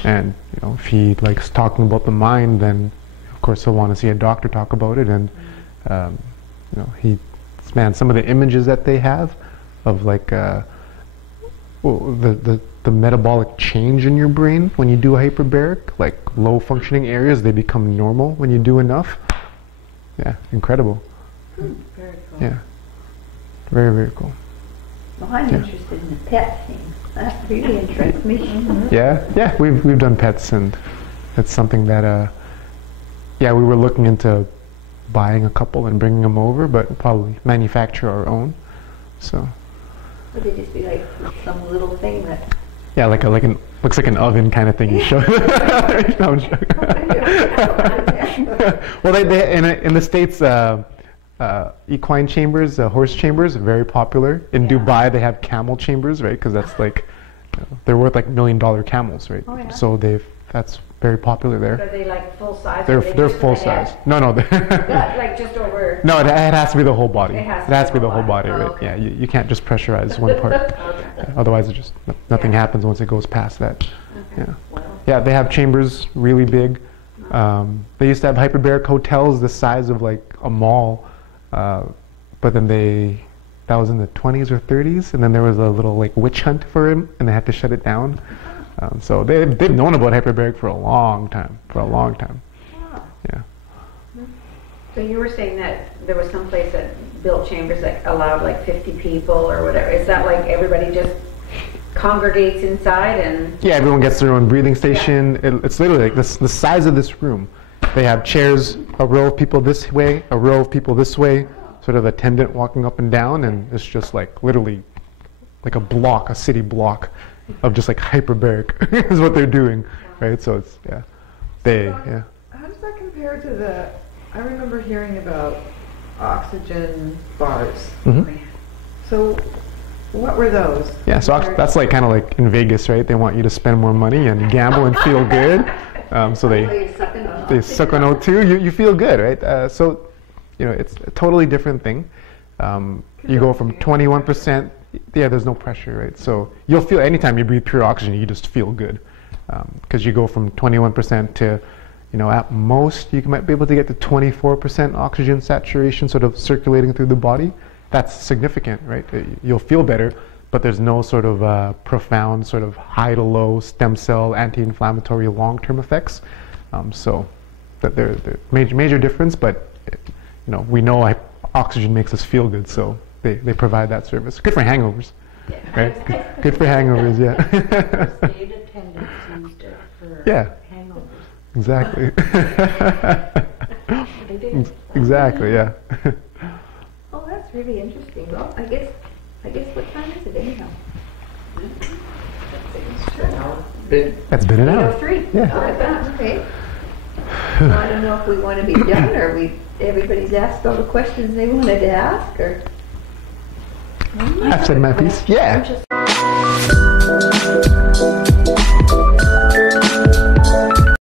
and if he likes talking about the mind, then of course he'll want to see a doctor talk about it. And some of the images that they have of like the metabolic change in your brain when you do hyperbaric, like low functioning areas, they become normal when you do enough. Yeah, incredible. Very cool. Yeah, very, very cool. Well, I'm interested in the pet thing. That really interests me. Yeah, we've done pets, and it's something that we were looking into buying a couple and bringing them over, but probably manufacture our own. So. Would it just be like some little thing that? Yeah, looks like an oven kind of thing you show. No, I'm joking. Well, they in the States, equine chambers, horse chambers, are very popular. In Dubai, they have camel chambers, right? Because that's like, they're worth like $1 million camels, right? Oh, yeah. So that's very popular there. Are they like full size? They're or they they're just full the head? size. No. Like just over. No, it has to be the whole body. It has to be the whole body, Oh, right? okay. Yeah, you can't just pressurize one part. Okay. Otherwise, it just nothing happens once it goes past that. Okay. Yeah. Well, Yeah, they have chambers really big. They used to have hyperbaric hotels the size of like a mall, but then that was in the 20s or 30s, and then there was a little like witch hunt for him, and they had to shut it down. So they've known about hyperbaric for a long time. Wow. Yeah. So you were saying that there was some place that built chambers that allowed like 50 people or whatever. Is that like everybody just congregates inside and? Yeah, everyone gets their own breathing station. It's literally like the size of this room. They have chairs, a row of people this way, a row of people this way, sort of attendant walking up and down, and it's just like literally like a city block of just like hyperbaric is what they're doing, right? So it's How does that compare to I remember hearing about oxygen bars. Mhm. So what were those? Yeah, so that's like kind of like in Vegas, right? They want you to spend more money and gamble and feel good. So they suck on O2. You feel good, right? So it's a totally different thing. You go from 21%. Yeah, there's no pressure, right? So you'll feel anytime you breathe pure oxygen, you just feel good, because you go from 21% to, at most you might be able to get to 24% oxygen saturation, sort of circulating through the body. That's significant, right? You'll feel better, but there's no sort of profound sort of high to low stem cell anti-inflammatory long-term effects. So that they're major difference, but we know oxygen makes us feel good, so they provide that service. Good for hangovers, right? Good for hangovers, yeah. State attendants used it for Yeah. hangovers. Exactly. They did. Exactly, yeah. Oh, that's really interesting. Well, I guess what time is it anyhow? That's been an hour. 8:03. Yeah. Okay. Well, I don't know if we want to be done, or everybody's asked all the questions they wanted to ask, or. I've said my piece. Yeah.